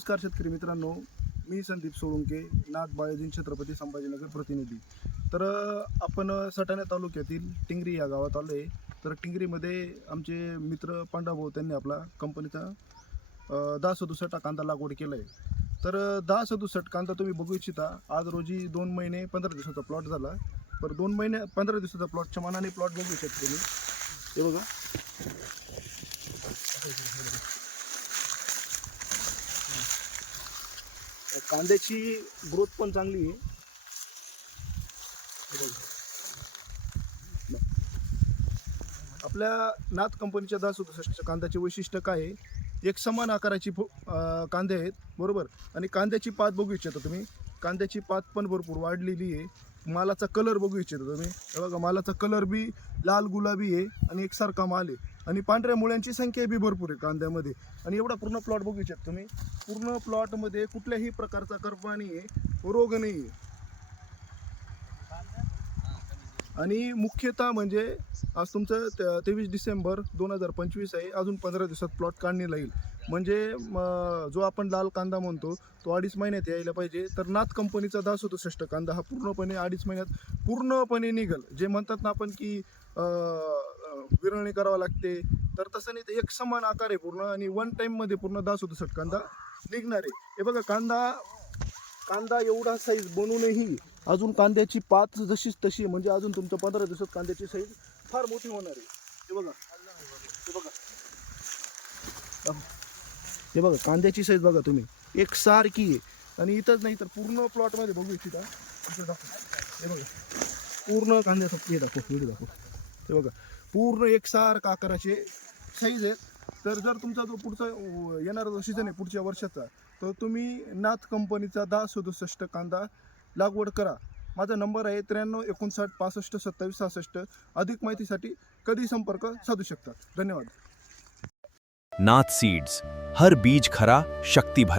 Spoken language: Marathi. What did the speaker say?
नमस्कार शेतकरी मित्रांनो, मी संदीप सोळुंके, नाथ बायोजिन छत्रपती संभाजीनगर प्रतिनिधी. तर आपण सटाणा तालुक्यातील टिंगरी या गावात आलो आहे. तर टिंगरीमध्ये आमचे मित्र पांडाभाऊ त्यांनी आपला कंपनीचा 1067 कांदा लागवड केला आहे. तर 1067 कांदा तुम्ही बघू इच्छिता. आज रोजी 2 महिने 15 दिवसाचा प्लॉट झाला. तर 2 महिने 15 दिवसाचा प्लॉटच्या मानाने प्लॉट बघू शकतो तुम्ही. हे बघा, कांद्याची ग्रोथ पण चांगली आहे. आपल्या नाथ कंपनीच्या 1067 कांद्याचे वैशिष्ट्य काय आहे? एक समान आकाराची कांदे आहेत, बरोबर. आणि कांद्याची पात बघू इच्छिता तुम्ही. कांद्याची पात पण भरपूर वाढलेली आहे. मालाचा कलर बघू इच्छिता तुम्ही. हे बघा, मालाचा कलर बी लाल गुलाबी आहे आणि एकसारखा माल आहे. आणि पांढऱ्या मुळ्यांची संख्या बी भरपूर आहे कांद्यामध्ये. आणि एवढा पूर्ण प्लॉट बघू इच्छिता तुम्ही. पूर्ण प्लॉटमध्ये कुठल्याही प्रकारचा करपा नाही आहे, रोग नाही आहे. आणि मुख्यतः म्हणजे आज तुमचं 23 डिसेंबर 2025 आहे. अजून 15 दिवसात प्लॉट काढणीला येईल. म्हणजे जो आपण लाल कांदा म्हणतो तो 2.5 महिन्यात यायला पाहिजे. तर नाथ कंपनीचा 1067 कांदा हा पूर्णपणे 2.5 महिन्यात पूर्णपणे निघल. जे म्हणतात ना आपण की विरळणी करावं लागते, तर तसं नाही. ते एक समान आकार आहे पूर्ण आणि वन टाईममध्ये पूर्ण 1067 कांदा निघणार आहे. हे बघा, कांदा एवढा साईज बनूनही अजून कांद्याची पात जशीच तशी आहे. म्हणजे अजून तुमचं 15 दिवसात कांद्याची साईज फार मोठी होणार आहे. हे बघा, हे बघा, हे बघा, कांद्याची साईज बघा तुम्ही, एकसारखी आहे. आणि इथंच नाही तर पूर्ण प्लॉटमध्ये बघू इच्छिता. हे बघा, पूर्ण कांद्याचा व्हिडिओ दाखव. हे बघा, पूर्ण एकसारखा आकाराचे साईज आहेत. तर जर तुमचा जो पुढचा येणारा जो सीझन आहे पुढच्या वर्षाचा, तर तुम्ही नाथ कंपनीचा 1067 कांदा लागवड करा. माझा नंबर आहे 93 59 65 27 66. अधिक माहितीसाठी कधी संपर्क साधू शकता. धन्यवाद. नाथ सीड्स, हर बीज खरा शक्ति भरा.